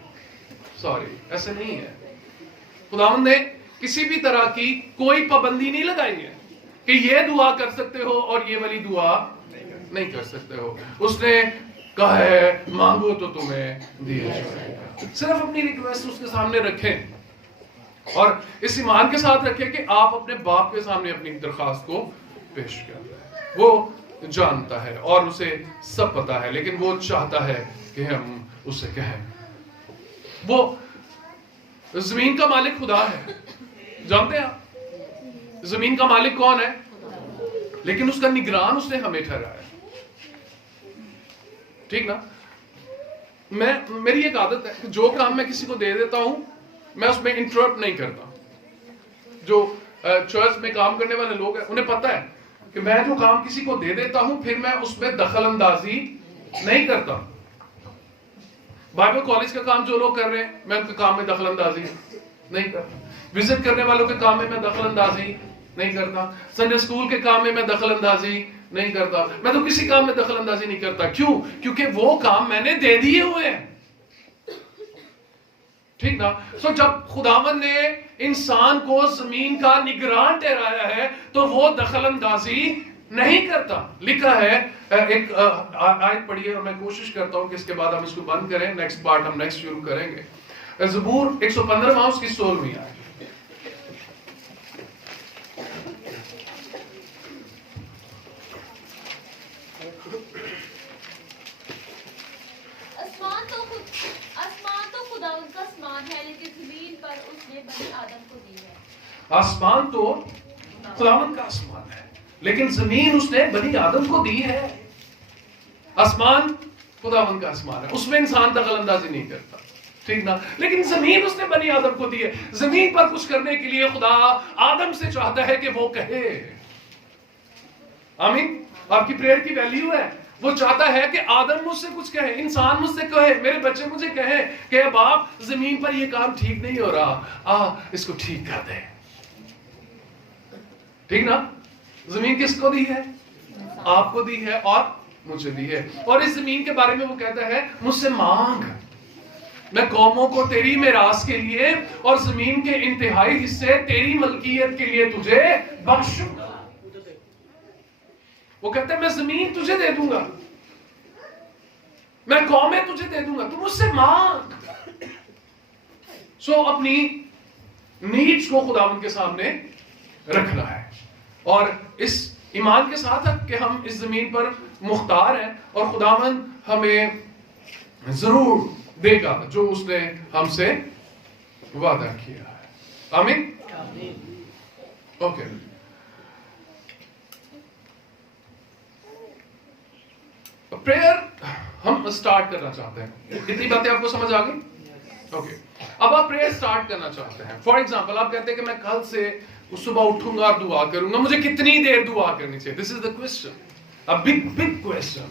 सॉरी, ऐसे नहीं है। खुदावंद ने किसी भी तरह की कोई पाबंदी नहीं लगाई है कि ये दुआ कर सकते हो और ये वाली दुआ नहीं कर सकते हो। उसने कहा है मांगो तो तुम्हें दिया जाएगा। सिर्फ अपनी रिक्वेस्ट उसके सामने रखें और इस ईमान के साथ रखें कि आप अपने बाप के सामने अपनी दरखास्त को पेश कर। वो जानता है और उसे सब पता है, लेकिन वो चाहता है कि हम उसे कहें। वो जमीन का मालिक खुदा है, जानते हैं आप जमीन का मालिक कौन है? लेकिन उसका निगरान उसने हमें ठहराया है, ठीक ना? मेरी एक आदत है कि जो काम मैं किसी को दे देता हूं मैं उसमें इंटरप्ट नहीं करता। जो चर्च में काम करने वाले लोग हैं उन्हें पता है कि मैं जो काम किसी को दे देता हूं फिर मैं उसमें दखल अंदाजी नहीं करता। बाइबल कॉलेज का काम जो लोग कर रहे हैं मैं उनके काम में दखल अंदाजी नहीं करता। विजिट करने वालों के काम में मैं दखल अंदाजी नहीं करता। संडे स्कूल के काम में मैं दखल अंदाजी नहीं करता। मैं तो किसी काम में दखल अंदाजी नहीं करता। क्यों? क्योंकि वो काम मैंने दे दिए हुए हैं, ठीक ना? सो जब खुदावन ने इंसान को जमीन का निगरान ठहराया है तो वो दखल अंदाजी नहीं करता। लिखा है, एक आयत पढ़िए और मैं कोशिश करता हूं कि इसके बाद हम इसको बंद करें। नेक्स्ट पार्ट हम नेक्स्ट शुरू करेंगे। ज़बूर 115 उसकी 16वीं आयत। आसमान तो खुदावंद का आसमान है, लेकिन जमीन पर उसने बनी आदम को दी है। आसमान तो खुदावंद का आसमान है, लेकिन जमीन उसने बनी आदम को दी है। आसमान खुदावंद का आसमान है, उसमें इंसान दखल अंदाजी नहीं करता, ठीक ना? लेकिन जमीन उसने बनी आदम को दी है। जमीन पर कुछ करने के लिए खुदा आदम से चाहता है कि वो कहे। आमीन। आपकी प्रेयर की वैल्यू है। वो चाहता है कि आदम मुझसे कुछ कहे, इंसान मुझसे कहे, मेरे बच्चे मुझे कहे कि बाप जमीन पर ये काम ठीक नहीं हो रहा, इसको ठीक कर दे, ठीक ना? जमीन किसको दी है? आपको दी है और मुझे दी है। और इस जमीन के बारे में वो कहता है मुझसे मांग, मैं कौमों को तेरी मेरास के लिए और जमीन के इंतहाई हिस्से तेरी मलकियत के लिए तुझे बख्शूंगा। वो कहता है मैं जमीन तुझे दे दूंगा, मैं कौमें तुझे दे दूंगा, तू मुझसे मांग। सो अपनी नीड्स को खुदावंद के सामने रखना है और इस ईमान के साथ कि हम इस जमीन पर मुख्तार हैं और खुदावंद हमें जरूर देगा जो उसने हमसे वादा किया है। आमीन। ओके, प्रेयर हम स्टार्ट करना चाहते हैं। कितनी बातें आपको समझ आ गई? ओके, अब आप प्रेयर स्टार्ट करना चाहते हैं। फॉर एग्जांपल आप कहते हैं कि मैं कल से सुबह उठूंगा और दुआ करूंगा, मुझे कितनी देर दुआ करनी चाहिए? This is the question, a big big question.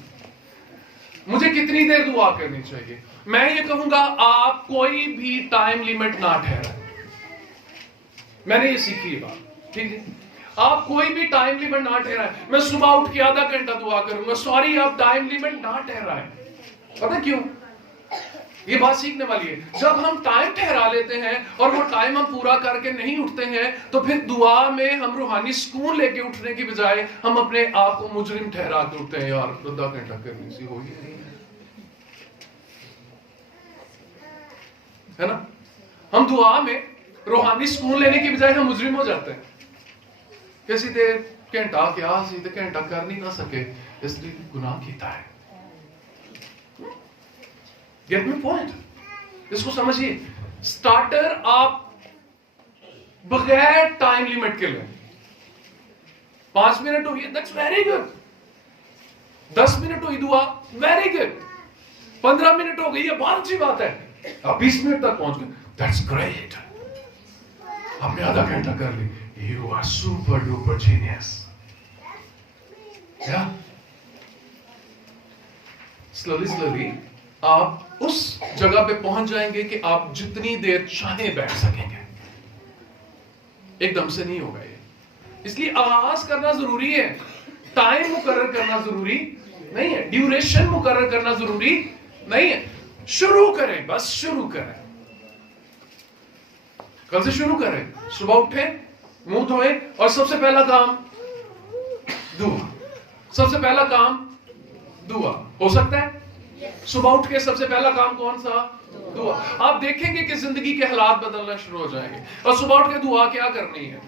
मुझे कितनी देर दुआ करनी चाहिए? मैं ये कहूंगा आप कोई भी टाइम लिमिट ना ठहराएं। मैंने ये सीखी है बात, ठीक है। आप कोई भी टाइम लिमिट ना ठहराएं। मैं सुबह उठ के आधा घंटा दुआ करूंगा, सॉरी आप टाइम लिमिट ना ठहराएं। पता क्यों? ये बात सीखने वाली है। जब हम टाइम ठहरा लेते हैं और वो टाइम हम पूरा करके नहीं उठते हैं, तो फिर दुआ में हम रूहानी सुकून लेके उठने की बजाय हम अपने आप को मुजरिम ठहरा के उठते हैं। यार आधा घंटा करनी सी हो ही नहीं है ना। हम दुआ में रूहानी सुकून लेने की बजाय हम मुजरिम हो जाते हैं। कैसी देर घंटा क्या सीधे घंटा कर नहीं ना सके, इसलिए गुनाह किया है। Get me point? इसको समझिए। स्टार्टर आप बगैर टाइम लिमिट के लें। 5 मिनट हुई, दैट्स वेरी गुड। 10 मिनट हुई दुआ, वेरी गुड। 15 मिनट हो गई, ये बहुत अच्छी बात है। आप 20 मिनट तक पहुंच गए, दैट्स ग्रेट। आपने आधा घंटा कर ली, you are super duper genius. या स्लोली आप उस जगह पे पहुंच जाएंगे कि आप जितनी देर चाहे बैठ सकेंगे। एकदम से नहीं होगा ये, इसलिए आगाज करना जरूरी है। टाइम मुकर्रर करना जरूरी नहीं है, ड्यूरेशन मुकर्रर करना जरूरी नहीं है। शुरू करें, बस शुरू करें। कल से शुरू करें। सुबह उठे, मुंह धोए और सबसे पहला काम दुआ। सबसे पहला काम दुआ। हो सकता है सुबह उठ के सबसे पहला काम कौन सा? दुआ। आप देखेंगे कि जिंदगी के हालात बदलना शुरू हो जाएंगे। और सुबह उठ के दुआ क्या करनी है,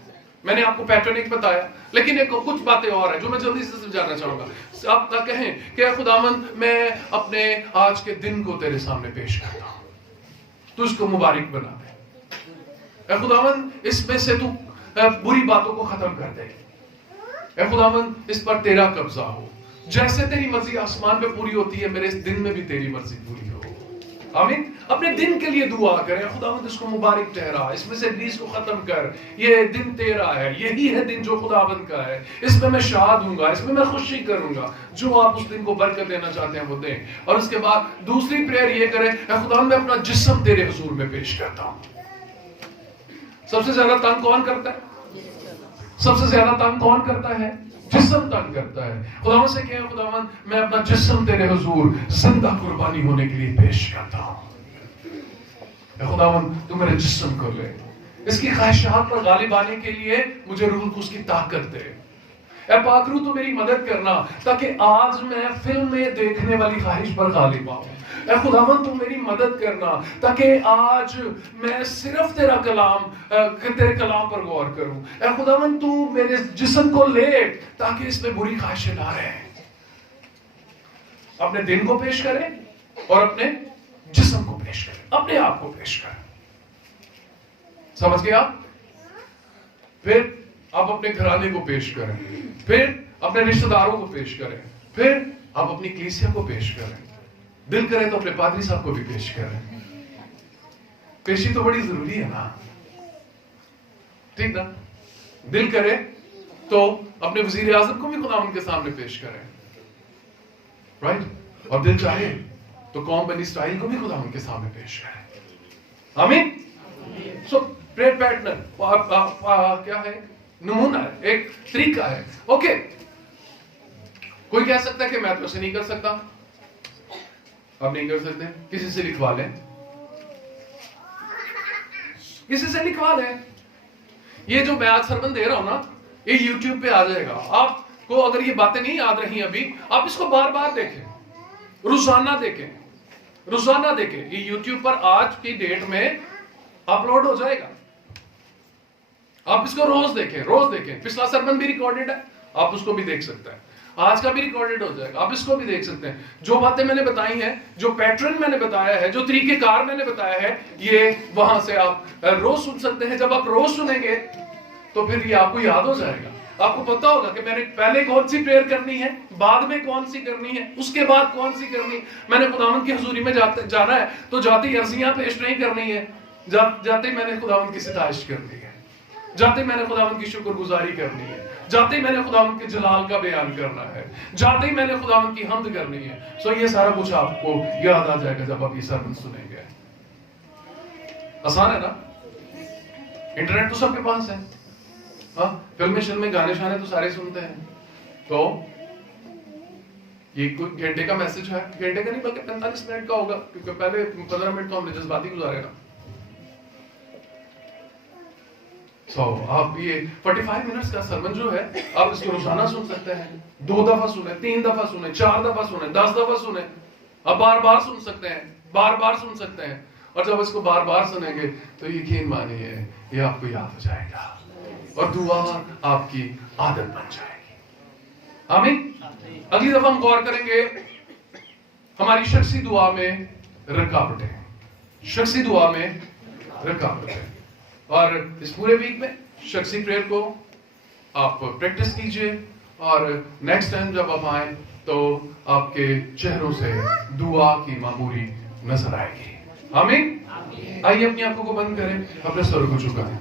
मैंने आपको पैटर्न एक बताया, लेकिन एक कुछ बातें और हैं जो मैं जल्दी से समझाना चाहूंगा। आप ना कहें कि खुदावंद मैं अपने आज के दिन को तेरे सामने पेश करता हूं, तुझको मुबारक बना दे। खुदावंद इसमें से तू बुरी बातों को खत्म कर दे। खुदावंद इस पर तेरा कब्जा हो। जैसे तेरी मर्जी आसमान पे पूरी होती है, मेरे इस दिन में भी तेरी मर्जी पूरी हो। आमीन। अपने दिन के लिए दुआ करें, खुदावंद इसको मुबारक ठहरा, इसमें से 20 को खत्म कर। ये दिन तेरा है, यही है दिन जो खुदावंद का है। इसमें मैं शाद हूंगा, इसमें मैं खुशी करूंगा। जो आप उस दिन को बरकत देना चाहते हैं वो दें। और उसके बाद दूसरी प्रेयर ये करें, खुदावंद मैं अपना जिस्म तेरे हुजूर में पेश करता हूं। सबसे ज्यादा तंग कौन करता है? सबसे ज्यादा तंग कौन करता है? जिस्म तंग करता है। खुदावंद से कहें, खुदावंद मैं अपना जिस्म तेरे हुजूर जिंदा कुर्बानी होने के लिए पेश करता हूं। खुदावंद तू मेरे जिस्म को ले, इसकी ख्वाहिशात पर गालिब आने के लिए मुझे रूह कुछ की ताकत दे। ऐ पाक रूह तू मेरी मदद करना ताकि आज मैं फिल्म में देखने वाली ख्वाहिश पर गालिब आऊं। ऐ खुदावंद तू मेरी मदद करना ताकि आज मैं सिर्फ तेरे कलाम पर गौर करूं। ऐ खुदावंद तू मेरे जिस्म को ले ताकि इसमें बुरी ख्वाहिशें ना रहें। अपने दिन को पेश करें और अपने जिस्म को पेश करें, अपने आप को पेश करें। समझ गए आप? फिर आप अपने घराने को पेश करें, फिर अपने रिश्तेदारों को पेश करें, फिर आप अपनी कलीसिया को पेश करें। दिल करे तो अपने पादरी साहब को भी पेश करें। पेशी तो बड़ी जरूरी है ना, ठीक ना? दिल करे तो अपने वजीर आजम को भी खुदावंद के सामने पेश करें, राइट? और दिल चाहे तो कौम बनी इस्राइल को भी खुदावंद के सामने पेश करें। आमीन। सो प्रेयर पैटर्न क्या है? नमूना है, एक तरीका है। ओके, कोई कह सकता है कि मैं तो ऐसे नहीं कर सकता। आप नहीं कर सकते, किसी से लिखवा लें, किसी से लिखवा लें। ये जो मैं आज सरबंद दे रहा हूं ना, ये YouTube पे आ जाएगा। आपको अगर ये बातें नहीं याद रही अभी, आप इसको बार बार देखें, रोजाना देखें, रोजाना देखें। ये YouTube पर आज की डेट में अपलोड हो जाएगा। आप इसको रोज देखें, रोज देखें। पिछला सरबंद भी रिकॉर्डेड है, आप उसको भी देख सकते हैं। आज का भी रिकॉर्डेड हो जाएगा, आप इसको भी देख सकते हैं। जो बातें मैंने बताई हैं, जो पैटर्न मैंने बताया है, जो तरीकेकार मैंने बताया है, ये वहां से आप रोज सुन सकते हैं। जब आप रोज सुनेंगे तो फिर ये आपको याद हो जाएगा। आपको पता होगा कि मैंने पहले कौन सी प्रेयर करनी है, बाद में कौन सी करनी है, उसके बाद कौन सी करनी है। मैंने खुदावंद की हुजूरी में जाना है तो जाते ही अर्जियां पेश नहीं करनी है, जाते ही मैंने खुदावंद की सिताइश करनी है, जाते ही मैंने खुदावंद की शुक्रगुजारी करनी है, जाते ही मैंने खुदावंद के जलाल का बयान करना है, जाते ही मैंने खुदावंद की हम्द करनी है। सो ये सारा कुछ आपको याद आ जाएगा जब आप ये सरमन सुनेंगे। आसान है ना? इंटरनेट तो सबके पास है, हाँ, फिल्में गाने शाने तो सारे सुनते हैं। तो ये कोई घंटे का मैसेज है, घंटे का नहीं बल्कि 45 मिनट का होगा, क्योंकि पहले 15 मिनट तो हमने जज्बाती गुजारे ना। तो आप ये 45 मिनट्स का सरमन जो है, आप इसको रोजाना सुन सकते हैं, 2 दफा सुने, 3 दफा सुने, 4 दफा सुने, 10 दफा सुने, आप बार बार सुन सकते हैं, बार बार सुन सकते हैं। और जब इसको बार बार सुनेंगे तो यकीन मानिए ये आपको याद हो जाएगा और दुआ आपकी आदत बन जाएगी। आमीन। अगली दफा हम गौर करेंगे हमारी शख्सी दुआ में रुकावटें, शख्सी दुआ में रुकावटें। और इस पूरे वीक में शख्सी प्रेयर को आप प्रैक्टिस कीजिए और नेक्स्ट टाइम जब आप आए तो आपके चेहरों से दुआ की मामूली नजर आएगी। आमीन। आइए अपनी आंखों को बंद करें, अपने सर को झुकाएं।